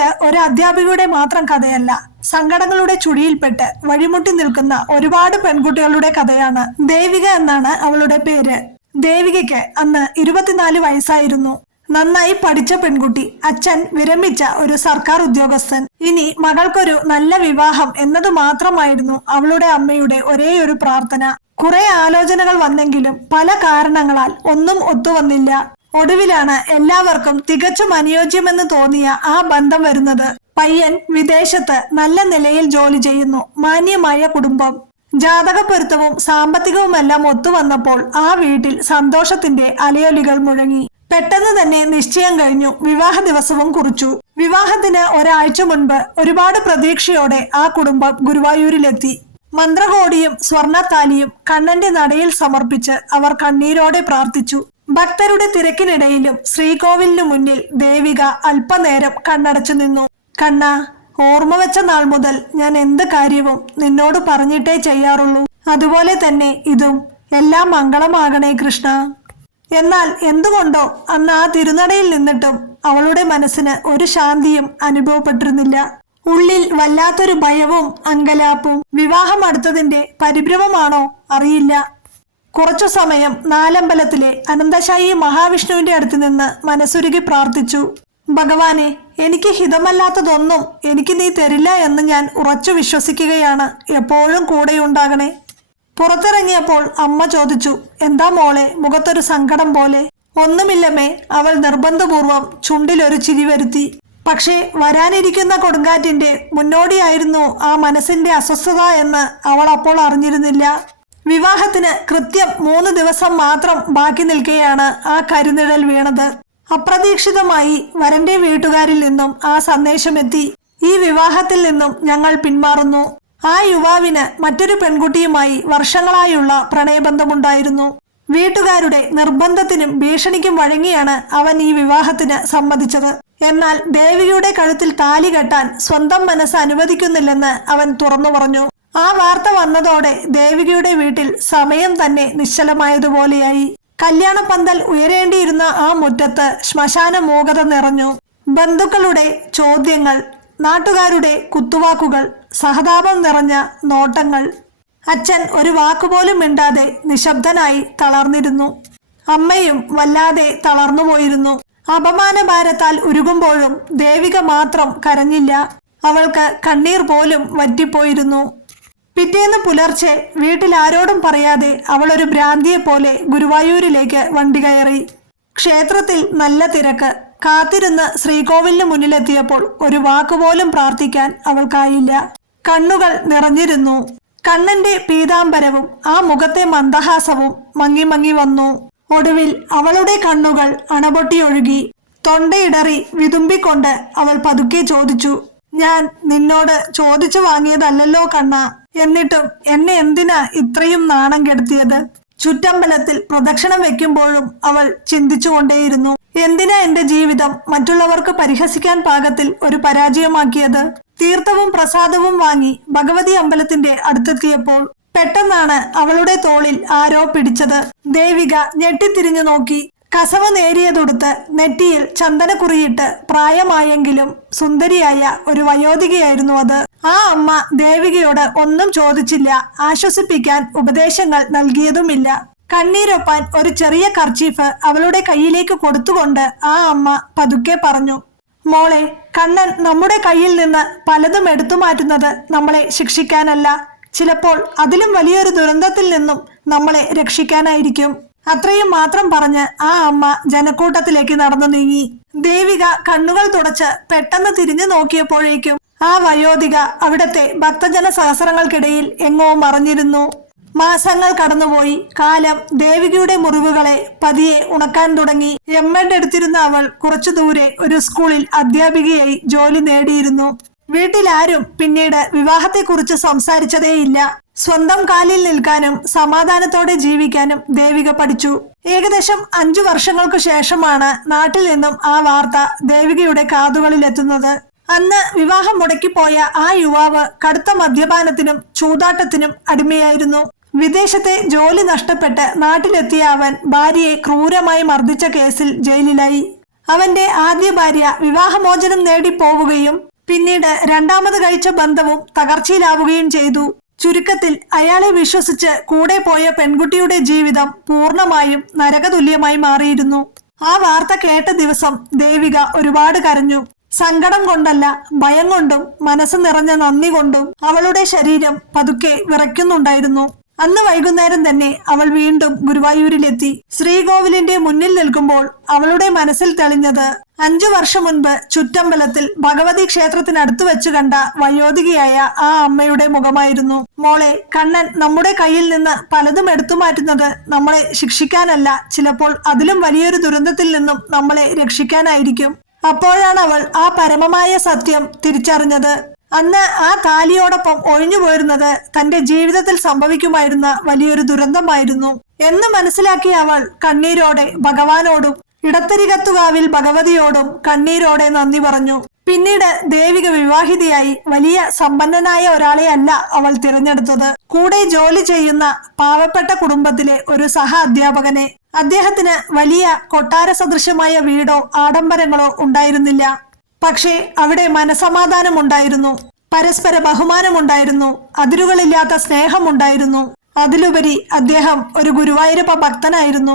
ഇത് ഒരു അധ്യാപികയുടെ മാത്രം കഥയല്ല. സങ്കടങ്ങളുടെ ചുഴിയിൽപ്പെട്ട് വഴിമുട്ടി നിൽക്കുന്ന ഒരുപാട് പെൺകുട്ടികളുടെ കഥയാണ്. ദേവിക എന്നാണ് അവളുടെ പേര്. ദേവികയ്ക്ക് അന്ന് 24 വയസ്സായിരുന്നു. നന്നായി പഠിച്ച പെൺകുട്ടി. അച്ഛൻ വിരമിച്ച ഒരു സർക്കാർ ഉദ്യോഗസ്ഥൻ. ഇനി മകൾക്കൊരു നല്ല വിവാഹം എന്നത് മാത്രമായിരുന്നു അവളുടെ അമ്മയുടെ ഒരേയൊരു പ്രാർത്ഥന. കുറെ ആലോചനകൾ വന്നെങ്കിലും പല കാരണങ്ങളാൽ ഒന്നും ഒത്തുവന്നില്ല. ഒടുവിലാണ് എല്ലാവർക്കും തികച്ചും അനുയോജ്യമെന്ന് തോന്നിയ ആ ബന്ധം വരുന്നത്. പയ്യൻ വിദേശത്ത് നല്ല നിലയിൽ ജോലി ചെയ്യുന്നു. മാന്യമായ കുടുംബം. ജാതകപ്പൊരുത്തവും സാമ്പത്തികവുമെല്ലാം ഒത്തുവന്നപ്പോൾ ആ വീട്ടിൽ സന്തോഷത്തിന്റെ അലയൊലികൾ മുഴങ്ങി. പെട്ടെന്ന് തന്നെ നിശ്ചയം കഴിഞ്ഞു. വിവാഹ ദിവസവും കുറിച്ചു. വിവാഹത്തിന് ഒരാഴ്ച മുൻപ് ഒരുപാട് പ്രതീക്ഷയോടെ ആ കുടുംബം ഗുരുവായൂരിലെത്തി. മന്ത്രകോടിയും സ്വർണത്താലിയും കണ്ണന്റെ നടയിൽ സമർപ്പിച്ച് അവർ കണ്ണീരോടെ പ്രാർത്ഥിച്ചു. ഭക്തരുടെ തിരക്കിനിടയിലും ശ്രീകോവിലിനു മുന്നിൽ ദേവിക അല്പനേരം കണ്ണടച്ചു നിന്നു. കണ്ണ, ഓർമ്മ വെച്ച നാൾ മുതൽ ഞാൻ എന്ത് കാര്യവും നിന്നോട് പറഞ്ഞിട്ടേ ചെയ്യാറുള്ളൂ. അതുപോലെ തന്നെ ഇതും. എല്ലാം മംഗളമാകണേ കൃഷ്ണ. എന്നാൽ എന്തുകൊണ്ടോ അന്ന് ആ തിരുനടയിൽ നിന്നിട്ടും അവളുടെ മനസ്സിന് ഒരു ശാന്തിയും അനുഭവപ്പെട്ടിരുന്നില്ല. ഉള്ളിൽ വല്ലാത്തൊരു ഭയവും അങ്കലാപ്പും. വിവാഹം അടുത്തതിന്റെ പരിഭ്രമമാണോ അറിയില്ല. കുറച്ചു സമയം നാലമ്പലത്തിലെ അനന്തശായി മഹാവിഷ്ണുവിന്റെ അടുത്ത് നിന്ന് മനസ്സുരുകി പ്രാർത്ഥിച്ചു. ഭഗവാനെ, എനിക്ക് ഹിതമല്ലാത്തതൊന്നും എനിക്ക് നീ തരില്ല എന്ന് ഞാൻ ഉറച്ചു വിശ്വസിക്കുകയാണ്. എപ്പോഴും കൂടെയുണ്ടാകണേ. പുറത്തിറങ്ങിയപ്പോൾ അമ്മ ചോദിച്ചു, എന്താ മോളെ മുഖത്തൊരു സങ്കടം പോലെ? ഒന്നുമില്ലമ്മേ. അവൾ നിർബന്ധപൂർവം ചുണ്ടിലൊരു ചിരി വരുത്തി. പക്ഷേ വരാനിരിക്കുന്ന കൊടുങ്കാറ്റിന്റെ മുന്നോടിയായിരുന്നു ആ മനസ്സിന്റെ അസ്വസ്ഥത എന്ന് അവൾ അപ്പോൾ അറിഞ്ഞിരുന്നില്ല. വിവാഹത്തിന് കൃത്യം 3 ദിവസം മാത്രം ബാക്കി നിൽക്കെയാണ് ആ കരുനിഴൽ വീണത്. അപ്രതീക്ഷിതമായി വരന്റെ വീട്ടുകാരിൽ നിന്നും ആ സന്ദേശമെത്തി. ഈ വിവാഹത്തിൽ നിന്നും ഞങ്ങൾ പിന്മാറുന്നു. ആ യുവാവിന് മറ്റൊരു പെൺകുട്ടിയുമായി വർഷങ്ങളായുള്ള പ്രണയബന്ധമുണ്ടായിരുന്നു. വീട്ടുകാരുടെ നിർബന്ധത്തിനും ഭീഷണിക്കും വഴങ്ങിയാണ് അവൻ ഈ വിവാഹത്തിന് സമ്മതിച്ചത്. എന്നാൽ ദേവികയുടെ കഴുത്തിൽ താലി കെട്ടാൻ സ്വന്തം മനസ്സ് അനുവദിക്കുന്നില്ലെന്ന് അവൻ തുറന്നു പറഞ്ഞു. ആ വാർത്ത വന്നതോടെ ദേവികയുടെ വീട്ടിൽ സമയം തന്നെ നിശ്ചലമായതുപോലെയായി. കല്യാണപ്പന്തൽ ഉയരേണ്ടിയിരുന്ന ആ മുറ്റത്ത് ശ്മശാന മൂകത നിറഞ്ഞു. ബന്ധുക്കളുടെ ചോദ്യങ്ങൾ, നാട്ടുകാരുടെ കുത്തുവാക്കുകൾ, സഹതാപം നിറഞ്ഞ നോട്ടങ്ങൾ. അച്ഛൻ ഒരു വാക്കുപോലും മിണ്ടാതെ നിശബ്ദനായി തളർന്നിരുന്നു. അമ്മയും വല്ലാതെ തളർന്നുപോയിരുന്നു. അപമാനഭാരത്താൽ ഉരുകുമ്പോഴും ദേവിക മാത്രം കരഞ്ഞില്ല. അവൾക്ക് കണ്ണീർ പോലും വറ്റിപ്പോയിരുന്നു. പിറ്റേന്ന് പുലർച്ചെ വീട്ടിൽ ആരോടും പറയാതെ അവൾ ഒരു ഭ്രാന്തിയെ പോലെ ഗുരുവായൂരിലേക്ക് വണ്ടി കയറി. ക്ഷേത്രത്തിൽ നല്ല തിരക്ക്. കാത്തിരുന്ന് ശ്രീകോവിലിന് മുന്നിലെത്തിയപ്പോൾ ഒരു വാക്കുപോലും പ്രാർത്ഥിക്കാൻ അവൾക്കായില്ല. കണ്ണുകൾ നിറഞ്ഞിരുന്നു. കണ്ണന്റെ പീതാംബരവും ആ മുഖത്തെ മന്ദഹാസവും മങ്ങി മങ്ങി വന്നു. ഒടുവിൽ അവളുടെ കണ്ണുകൾ അണപൊട്ടിയൊഴുകി. തൊണ്ടയിടറി വിതുമ്പിക്കൊണ്ട് അവൾ പതുക്കെ ചോദിച്ചു, ഞാൻ നിന്നോട് ചോദിച്ചു വാങ്ങിയതല്ലല്ലോ കണ്ണ. എന്നിട്ടും എന്നെ എന്തിനാ ഇത്രയും നാണം കെടുത്തിയത്? ചുറ്റമ്പലത്തിൽ പ്രദക്ഷിണം വെക്കുമ്പോഴും അവൾ ചിന്തിച്ചുകൊണ്ടേയിരുന്നു. എന്തിനാ എന്റെ ജീവിതം മറ്റുള്ളവർക്ക് പരിഹസിക്കാൻ പാകത്തിൽ ഒരു പരാജയമാക്കിയത്? തീർത്ഥവും പ്രസാദവും വാങ്ങി ഭഗവതി അമ്പലത്തിന്റെ അടുത്തെത്തിയപ്പോൾ പെട്ടെന്നാണ് അവളുടെ തോളിൽ ആരോ പിടിച്ചത്. ദേവിക ഞെട്ടിത്തിരിഞ്ഞു നോക്കി. കസവ് നേരിയതൊടുത്ത് നെറ്റിയിൽ ചന്ദനക്കുറിയിട്ട് പ്രായമായെങ്കിലും സുന്ദരിയായ ഒരു വയോധികയായിരുന്നു അത്. ആ അമ്മ ദേവികയോട് ഒന്നും ചോദിച്ചില്ല. ആശ്വസിപ്പിക്കാൻ ഉപദേശങ്ങൾ നൽകിയതുമില്ല. കണ്ണീരൊപ്പാൻ ഒരു ചെറിയ കർച്ചീഫ് അവളുടെ കയ്യിലേക്ക് കൊടുത്തുകൊണ്ട് ആ അമ്മ പതുക്കെ പറഞ്ഞു, മോളെ, കണ്ണൻ നമ്മുടെ കയ്യിൽ നിന്ന് പലതും എടുത്തു മാറ്റുന്നത് നമ്മളെ ശിക്ഷിക്കാനല്ല, ചിലപ്പോൾ അതിലും വലിയൊരു ദുരന്തത്തിൽ നിന്നും നമ്മളെ രക്ഷിക്കാനായിരിക്കും. അത്രയും മാത്രം പറഞ്ഞ് ആ അമ്മ ജനക്കൂട്ടത്തിലേക്ക് നടന്നു നീങ്ങി. ദേവിക കണ്ണുകൾ തുടച്ച് പെട്ടെന്ന് തിരിഞ്ഞു നോക്കിയപ്പോഴേക്കും ആ വയോധിക അവിടത്തെ ഭക്തജന സഹസ്രങ്ങൾക്കിടയിൽ എങ്ങോ മറഞ്ഞിരുന്നു. മാസങ്ങൾ കടന്നുപോയി. കാലം ദേവികയുടെ മുറിവുകളെ പതിയെ ഉണക്കാൻ തുടങ്ങി. എം.എഡ് എടുത്തിരുന്ന അവൾ കുറച്ചു ദൂരെ ഒരു സ്കൂളിൽ അധ്യാപികയായി ജോലി നേടിയിരുന്നു. വീട്ടിലാരും പിന്നീട് വിവാഹത്തെക്കുറിച്ച് സംസാരിച്ചതേയില്ല. സ്വന്തം കാലിൽ നിൽക്കാനും സമാധാനത്തോടെ ജീവിക്കാനും ദേവിക പഠിച്ചു. ഏകദേശം 5 വർഷങ്ങൾക്ക് ശേഷമാണ് നാട്ടിൽ നിന്നും ആ വാർത്ത ദേവികയുടെ കാതുകളിലെത്തുന്നത്. അന്ന് വിവാഹം മുടക്കിപ്പോയ ആ യുവാവ് കടുത്ത മദ്യപാനത്തിനും ചൂതാട്ടത്തിനും അടിമയായിരുന്നു. വിദേശത്തെ ജോലി നഷ്ടപ്പെട്ട് നാട്ടിലെത്തിയ അവൻ ഭാര്യയെ ക്രൂരമായി മർദ്ദിച്ച കേസിൽ ജയിലിലായി. അവന്റെ ആദ്യ ഭാര്യ വിവാഹമോചനം നേടി പോവുകയും പിന്നീട് രണ്ടാമത് കഴിച്ച ബന്ധവും തകർച്ചയിലാവുകയും ചെയ്തു. ചുരുക്കത്തിൽ അയാളെ വിശ്വസിച്ച് കൂടെ പോയ പെൺകുട്ടിയുടെ ജീവിതം പൂർണ്ണമായും നരകതുല്യമായി മാറിയിരുന്നു. ആ വാർത്ത കേട്ട ദിവസം ദേവിക ഒരുപാട് കരഞ്ഞു. സങ്കടം കൊണ്ടല്ല, ഭയം കൊണ്ടും മനസ്സ് നിറഞ്ഞ നന്ദി കൊണ്ടും അവളുടെ ശരീരം പതുക്കെ വിറയ്ക്കുന്നുണ്ടായിരുന്നു. അന്ന് വൈകുന്നേരം തന്നെ അവൾ വീണ്ടും ഗുരുവായൂരിലെത്തി. ശ്രീകോവിലിന്റെ മുന്നിൽ നിൽക്കുമ്പോൾ അവളുടെ മനസ്സിൽ തെളിഞ്ഞത് 5 വർഷം മുൻപ് ചുറ്റമ്പലത്തിൽ ഭഗവതി ക്ഷേത്രത്തിനടുത്ത് വെച്ച് കണ്ട വയോധികയായ ആ അമ്മയുടെ മുഖമായിരുന്നു. മോളെ, കണ്ണൻ നമ്മുടെ കയ്യിൽ നിന്ന് പലതും എടുത്തു മാറ്റുന്നത് നമ്മളെ ശിക്ഷിക്കാനല്ല, ചിലപ്പോൾ അതിലും വലിയൊരു ദുരന്തത്തിൽ നിന്നും നമ്മളെ രക്ഷിക്കാനായിരിക്കും. അപ്പോഴാണ് അവൾ ആ പരമമായ സത്യം തിരിച്ചറിഞ്ഞത്. അന്ന് ആ താലിയോടൊപ്പം ഒഴിഞ്ഞുപോയിരുന്നത് തന്റെ ജീവിതത്തിൽ സംഭവിക്കുമായിരുന്ന വലിയൊരു ദുരന്തമായിരുന്നു എന്ന് മനസ്സിലാക്കിയ അവൾ കണ്ണീരോടെ ഭഗവാനോടും ഇടത്തരികത്തുകാവിൽ ഭഗവതിയോടും കണ്ണീരോടെ നന്ദി പറഞ്ഞു. പിന്നീട് ദേവിക വിവാഹിതയായി. വലിയ സമ്പന്നനായ ഒരാളെ അല്ല അവൾ തിരഞ്ഞെടുത്തത്, കൂടെ ജോലി ചെയ്യുന്ന പാവപ്പെട്ട കുടുംബത്തിലെ ഒരു സഹ അധ്യാപകനെ. അദ്ദേഹത്തിന് വലിയ കൊട്ടാര സദൃശമായ വീടോ ആഡംബരങ്ങളോ ഉണ്ടായിരുന്നില്ല. പക്ഷേ അവിടെ മനസമാധാനം ഉണ്ടായിരുന്നു, പരസ്പര ബഹുമാനമുണ്ടായിരുന്നു, അതിരുകളില്ലാത്ത സ്നേഹമുണ്ടായിരുന്നു. അതിലുപരി അദ്ദേഹം ഒരു ഗുരുവായൂരപ്പ ഭക്തനായിരുന്നു.